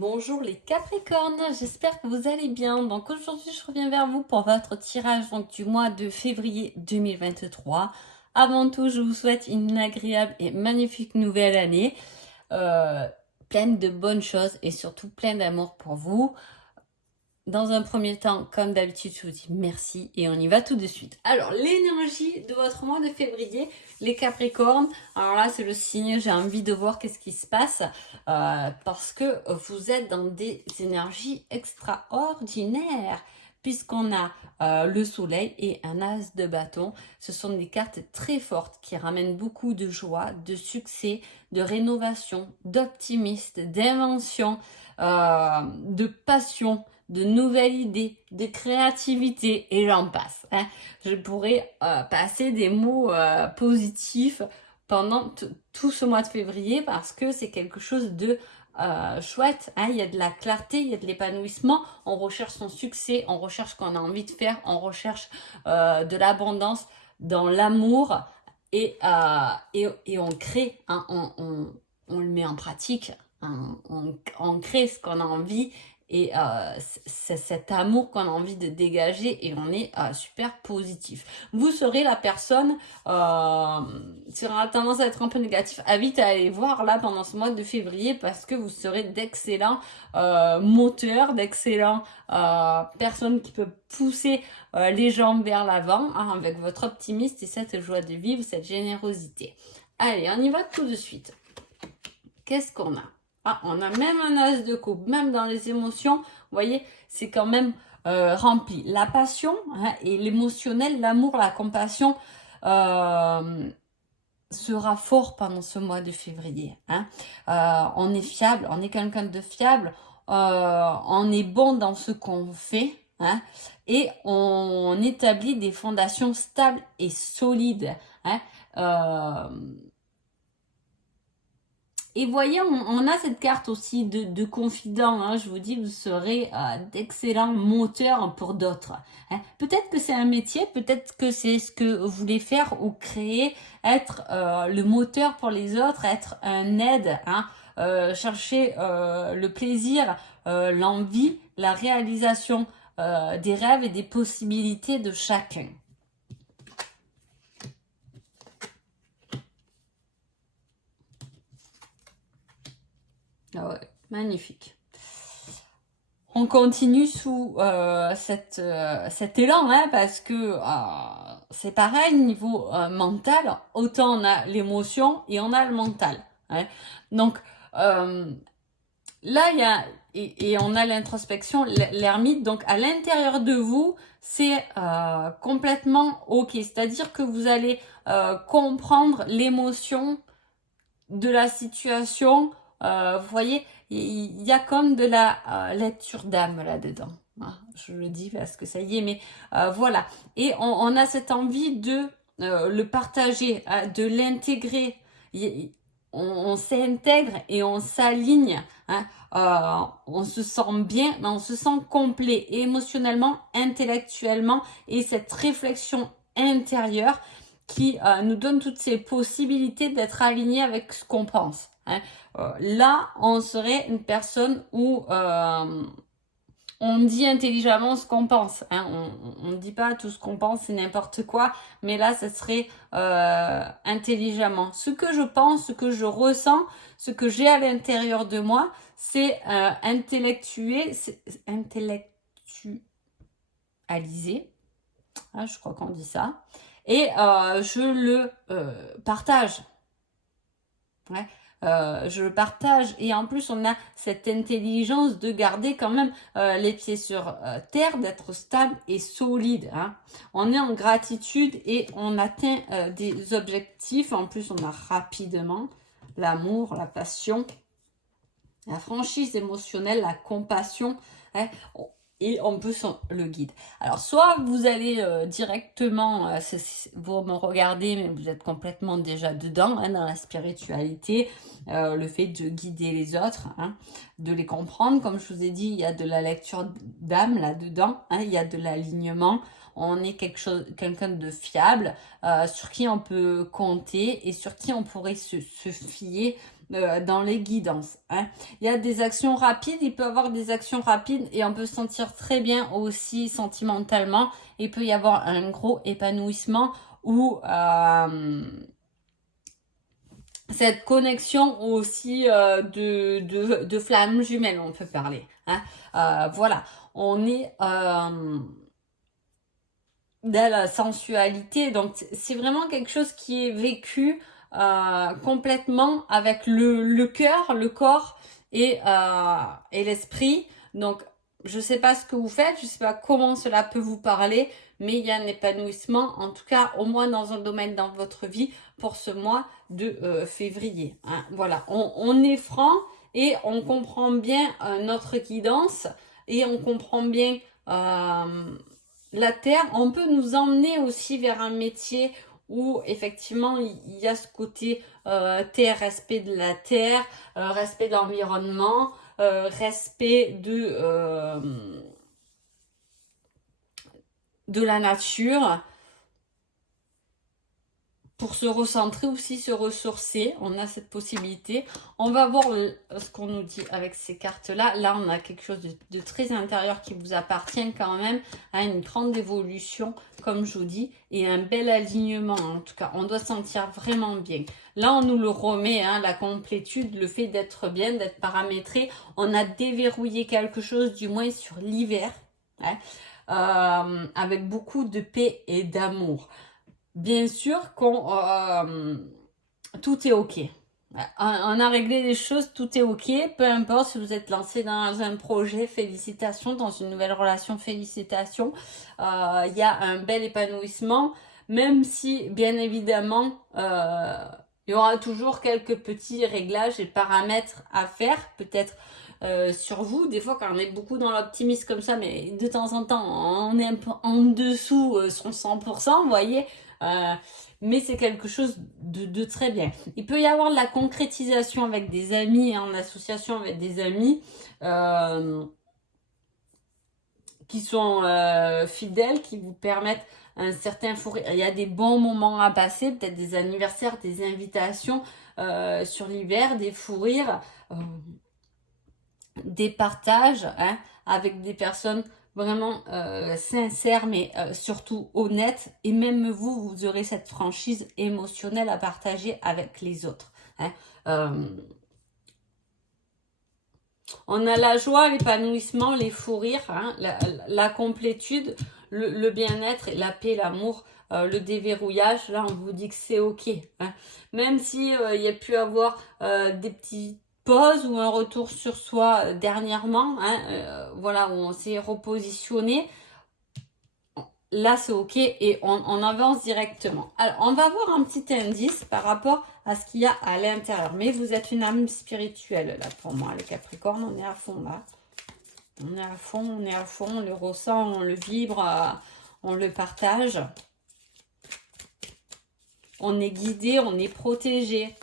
Bonjour les Capricornes, j'espère que vous allez bien. Donc aujourd'hui je reviens vers vous pour votre tirage du mois de février 2023. Avant tout, je vous souhaite une agréable et magnifique nouvelle année, pleine de bonnes choses et surtout plein d'amour pour vous. Dans un premier temps, comme d'habitude, je vous dis merci et on y va tout de suite. Alors, l'énergie de votre mois de février, les Capricornes. Alors là, c'est le signe, j'ai envie de voir qu'est-ce qui se passe parce que vous êtes dans des énergies extraordinaires puisqu'on a le soleil et un as de bâton. Ce sont des cartes très fortes qui ramènent beaucoup de joie, de succès, de rénovation, d'optimisme, d'invention, de passion, de nouvelles idées, de créativité et j'en passe. Hein. Je pourrais passer des mots positifs pendant tout ce mois de février parce que c'est quelque chose de chouette. Hein. Il y a de la clarté, il y a de l'épanouissement. On recherche son succès, on recherche ce qu'on a envie de faire, on recherche de l'abondance dans l'amour et on crée, hein, on le met en pratique. Hein. On crée ce qu'on a envie et c'est cet amour qu'on a envie de dégager et on est super positif. Vous serez la personne qui aura tendance à être un peu négatif. Invite à aller voir là pendant ce mois de février parce que vous serez d'excellents moteurs, d'excellents personnes qui peuvent pousser les gens vers l'avant hein, avec votre optimisme et cette joie de vivre, cette générosité. Allez, on y va tout de suite. Qu'est-ce qu'on a? Ah, on a même un as de coupe, même dans les émotions, vous voyez, c'est quand même rempli. La passion hein, et l'émotionnel, l'amour, la compassion sera fort pendant ce mois de février. Hein. On est fiable, on est quelqu'un de fiable, on est bon dans ce qu'on fait hein, et on établit des fondations stables et solides. Hein. Et voyez, on a cette carte aussi de confident. Hein, je vous dis, vous serez d'excellents moteurs pour d'autres. Hein. Peut-être que c'est un métier, peut-être que c'est ce que vous voulez faire ou créer, être le moteur pour les autres, être un aide, hein, chercher le plaisir, l'envie, la réalisation des rêves et des possibilités de chacun. Ah ouais, magnifique. On continue sous cet élan, hein, parce que c'est pareil, niveau mental, autant on a l'émotion et on a le mental. Hein. Donc là, il y a, et on a l'introspection, l'ermite, donc à l'intérieur de vous, c'est complètement ok. C'est-à-dire que vous allez comprendre l'émotion de la situation. Vous voyez, il y a comme de la lecture d'âme là-dedans. Je le dis parce que ça y est, mais voilà. Et on a cette envie de le partager, de l'intégrer. On s'intègre et on s'aligne. Hein. On se sent bien, mais on se sent complet émotionnellement, intellectuellement. Et cette réflexion intérieure qui nous donne toutes ces possibilités d'être aligné avec ce qu'on pense. Hein. Là, on serait une personne où on dit intelligemment ce qu'on pense. Hein. On ne dit pas tout ce qu'on pense, c'est n'importe quoi, mais là, ça serait intelligemment. Ce que je pense, ce que je ressens, ce que j'ai à l'intérieur de moi, c'est intellectualiser. Ah, je crois qu'on dit ça. Et je le partage. Ouais. Je le partage et en plus on a cette intelligence de garder quand même les pieds sur terre, d'être stable et solide. Hein. On est en gratitude et on atteint des objectifs. En plus on a rapidement l'amour, la passion, la franchise émotionnelle, la compassion. Hein. Et on peut le guide. Alors, soit vous allez directement, vous me regardez, mais vous êtes complètement déjà dedans, hein, dans la spiritualité, le fait de guider les autres, hein, de les comprendre. Comme je vous ai dit, il y a de la lecture d'âme là-dedans, hein, il y a de l'alignement. On est quelqu'un de fiable, sur qui on peut compter et sur qui on pourrait se fier dans les guidances. Hein. Il y a des actions rapides, il peut y avoir des actions rapides et on peut se sentir très bien aussi sentimentalement. Il peut y avoir un gros épanouissement ou cette connexion aussi de flammes jumelles, on peut parler. Hein. Voilà, on est dans la sensualité, donc c'est vraiment quelque chose qui est vécu complètement avec le cœur, le corps et l'esprit. Donc, je sais pas ce que vous faites, je sais pas comment cela peut vous parler, mais il y a un épanouissement, en tout cas au moins dans un domaine dans votre vie pour ce mois de février. Hein. Voilà, on est franc et on comprend bien notre guidance et on comprend bien la terre. On peut nous emmener aussi vers un métier où effectivement il y a ce côté terre, respect de la terre, respect de l'environnement, respect de la nature, pour se recentrer aussi, se ressourcer. On a cette possibilité. On va voir ce qu'on nous dit avec ces cartes-là. Là, on a quelque chose de très intérieur qui vous appartient quand même, à une grande évolution, comme je vous dis, et un bel alignement. En tout cas, on doit se sentir vraiment bien. Là, on nous le remet, hein, la complétude, le fait d'être bien, d'être paramétré. On a déverrouillé quelque chose, du moins sur l'hiver, hein, avec beaucoup de paix et d'amour. Bien sûr tout est ok. On a réglé les choses, tout est ok. Peu importe si vous êtes lancé dans un projet, félicitations. Dans une nouvelle relation, félicitations. Il y a un bel épanouissement, même si, bien évidemment, il y aura toujours quelques petits réglages et paramètres à faire, peut-être sur vous. Des fois, quand on est beaucoup dans l'optimisme comme ça, mais de temps en temps, on est un peu en dessous son 100%, vous voyez. Mais c'est quelque chose de très bien. Il peut y avoir de la concrétisation avec des amis, en association avec des amis qui sont fidèles, qui vous permettent un certain fou rire. Il y a des bons moments à passer, peut-être des anniversaires, des invitations sur l'hiver, des fous rires, des partages hein, avec des personnes vraiment sincère mais surtout honnête, et même vous aurez cette franchise émotionnelle à partager avec les autres. Hein. On a la joie, l'épanouissement, les fous rires, hein, la complétude, le bien-être, la paix, l'amour, le déverrouillage. Là, on vous dit que c'est ok. Hein. Même si il y a pu avoir des petits pause ou un retour sur soi dernièrement, hein, voilà, où on s'est repositionné. Là, c'est ok et on avance directement. Alors, on va voir un petit indice par rapport à ce qu'il y a à l'intérieur. Mais vous êtes une âme spirituelle, là, pour moi. Le Capricorne, on est à fond, là. On est à fond, on est à fond, on le ressent, on le vibre, on le partage. On est guidé, on est protégé.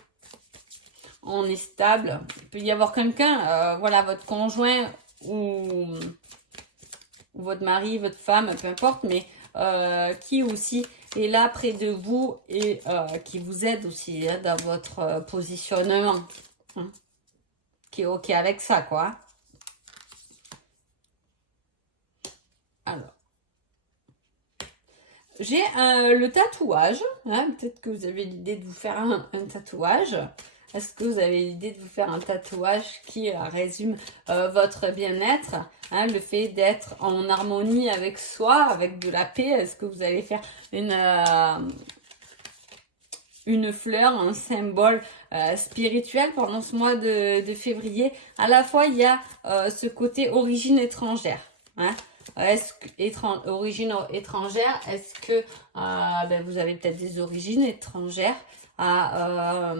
On est stable. Il peut y avoir quelqu'un, voilà, votre conjoint ou votre mari, votre femme, peu importe, mais qui aussi est là près de vous et qui vous aide aussi hein, dans votre positionnement. Hein, qui est ok avec ça, quoi. Alors. J'ai le tatouage. Hein, peut-être que vous avez l'idée de vous faire un tatouage. Est-ce que vous avez l'idée de vous faire un tatouage qui résume votre bien-être, hein, le fait d'être en harmonie avec soi, avec de la paix? Est-ce que vous allez faire une fleur, un symbole spirituel pendant ce mois de février? À la fois, il y a ce côté origine étrangère. Hein. Est-ce que origine étrangère, est-ce que ben, vous avez peut-être des origines étrangères à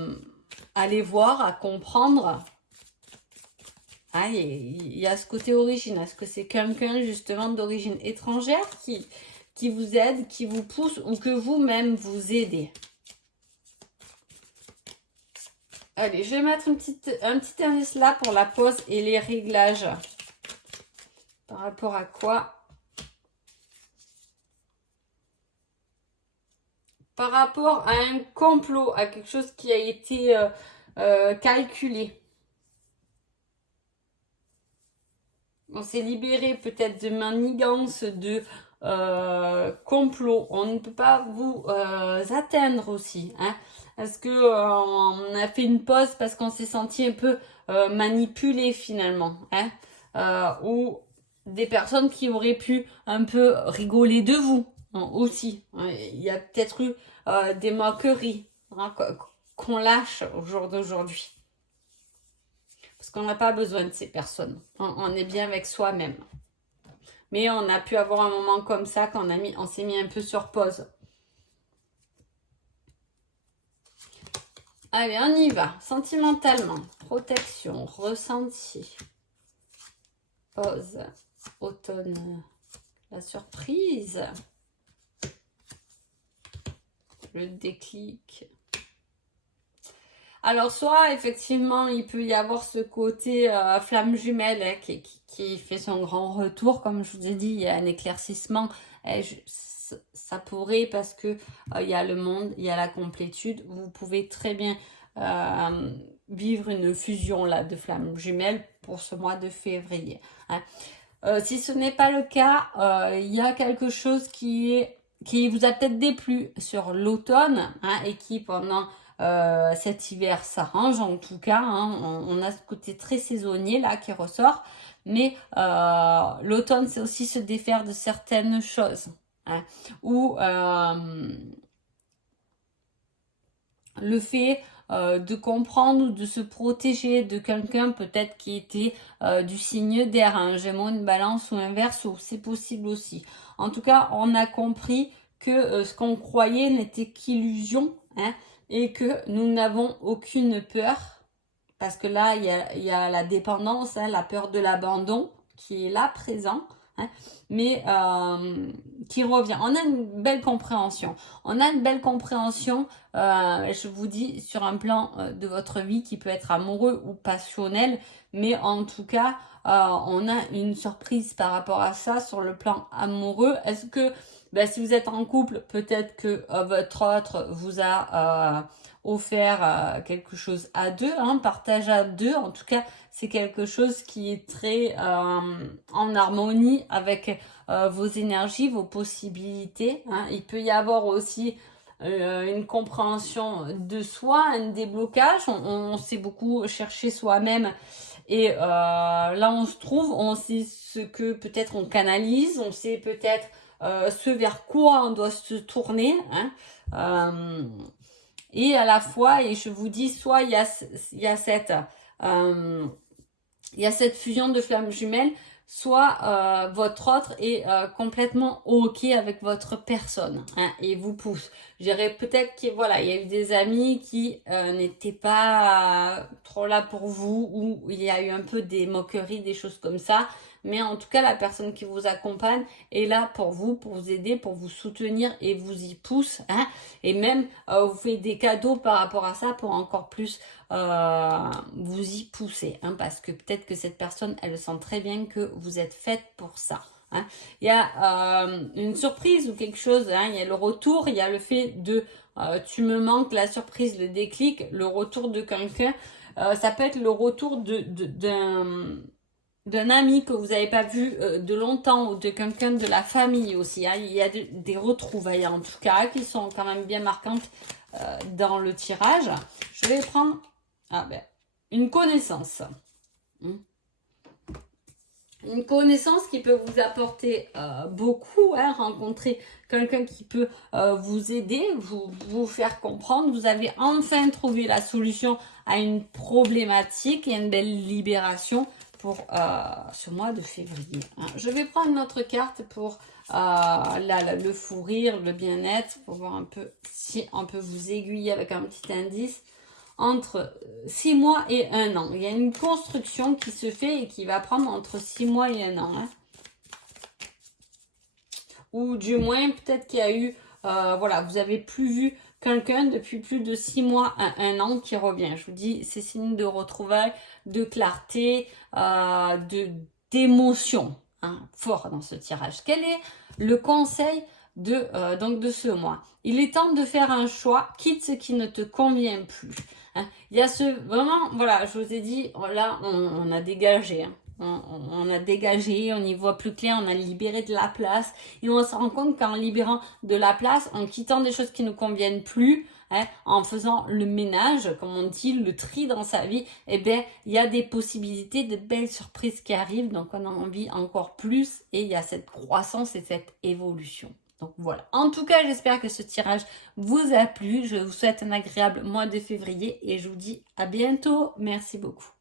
aller voir, à comprendre. Ah, il y a ce côté origine. Est-ce que c'est quelqu'un justement d'origine étrangère qui vous aide, qui vous pousse ou que vous-même vous aidez? Allez, je vais mettre un petit indice là pour la pause et les réglages. Par rapport à quoi? Par rapport à un complot, à quelque chose qui a été calculé. On s'est libéré peut-être de manigances, de complot. On ne peut pas vous atteindre aussi. Hein. Est-ce que on a fait une pause parce qu'on s'est senti un peu manipulé finalement, hein, ou des personnes qui auraient pu un peu rigoler de vous hein, aussi. Il y a peut-être eu des moqueries hein, qu'on lâche au jour d'aujourd'hui. Parce qu'on n'a pas besoin de ces personnes. On est bien avec soi-même. Mais on a pu avoir un moment comme ça quand on s'est mis un peu sur pause. Allez, on y va. Sentimentalement, protection, ressenti, pause, automne, la surprise, le déclic. Alors, soit effectivement, il peut y avoir ce côté flamme jumelle hein, qui fait son grand retour. Comme je vous ai dit, il y a un éclaircissement. Ça pourrait parce que il y a le monde, il y a la complétude. Vous pouvez très bien vivre une fusion là de flammes jumelles pour ce mois de février. Hein. Si ce n'est pas le cas, il y a quelque chose qui vous a peut-être déplu sur l'automne hein, et qui pendant cet hiver s'arrange en tout cas. Hein, on a ce côté très saisonnier là qui ressort. Mais l'automne, c'est aussi se défaire de certaines choses. Hein, ou le fait de comprendre ou de se protéger de quelqu'un peut-être qui était du signe d'air, un Gémeaux, une Balance ou un Verseau, c'est possible aussi. En tout cas, on a compris que ce qu'on croyait n'était qu'illusion hein, et que nous n'avons aucune peur. Parce que là, il y a la dépendance, hein, la peur de l'abandon qui est là, présent, hein, mais qui revient. On a une belle compréhension. On a une belle compréhension, je vous dis, sur un plan de votre vie qui peut être amoureux ou passionnel, mais en tout cas, on a une surprise par rapport à ça sur le plan amoureux. Est-ce que, si vous êtes en couple, peut-être que votre autre vous a offert quelque chose à deux, hein, partage à deux. En tout cas, c'est quelque chose qui est très en harmonie avec vos énergies, vos possibilités. Hein. Il peut y avoir aussi une compréhension de soi, un déblocage. On sait beaucoup chercher soi-même. Et là, on se trouve, on sait ce que peut-être on canalise, on sait peut-être ce vers quoi on doit se tourner. Hein. Et à la fois, et je vous dis, soit il y a cette fusion de flammes jumelles, soit votre autre est complètement OK avec votre personne hein, et vous pousse. Je dirais peut-être qu'il voilà, il y a eu des amis qui n'étaient pas trop là pour vous ou il y a eu un peu des moqueries, des choses comme ça. Mais en tout cas, la personne qui vous accompagne est là pour vous aider, pour vous soutenir et vous y pousse. Hein, et même vous fait des cadeaux par rapport à ça pour encore plus vous y pousser. Hein, parce que peut-être que cette personne, elle sent très bien que vous êtes faite pour ça. Hein. Il y a une surprise ou quelque chose. Hein, il y a le retour, il y a le fait de tu me manques, la surprise, le déclic, le retour de quelqu'un. Ça peut être le retour d'un ami que vous n'avez pas vu de longtemps ou de quelqu'un de la famille aussi. Hein. Il y a des retrouvailles en tout cas qui sont quand même bien marquantes dans le tirage. Je vais prendre une connaissance. Une connaissance qui peut vous apporter beaucoup, hein, rencontrer quelqu'un qui peut vous aider, vous faire comprendre. Vous avez enfin trouvé la solution à une problématique et une belle libération pour ce mois de février. Hein. Je vais prendre notre carte pour le fou rire, le bien-être, pour voir un peu si on peut vous aiguiller avec un petit indice. Entre 6 mois et 1 an. Il y a une construction qui se fait et qui va prendre entre 6 mois et 1 an. Hein. Ou du moins, peut-être qu'il y a eu, vous avez plus vu quelqu'un depuis plus de 6 mois à 1 an qui revient. Je vous dis, c'est signe de retrouvailles, de clarté, d'émotion. Hein, fort dans ce tirage. Quel est le conseil de ce mois? Il est temps de faire un choix, quitte ce qui ne te convient plus. Hein. Il y a vraiment, voilà, je vous ai dit, là, on a dégagé. Hein. On a dégagé, on y voit plus clair, on a libéré de la place. Et on se rend compte qu'en libérant de la place, en quittant des choses qui ne nous conviennent plus, hein, en faisant le ménage, comme on dit, le tri dans sa vie, eh bien, il y a des possibilités, de belles surprises qui arrivent. Donc, on a envie encore plus et il y a cette croissance et cette évolution. Donc voilà. En tout cas, j'espère que ce tirage vous a plu. Je vous souhaite un agréable mois de février et je vous dis à bientôt. Merci beaucoup.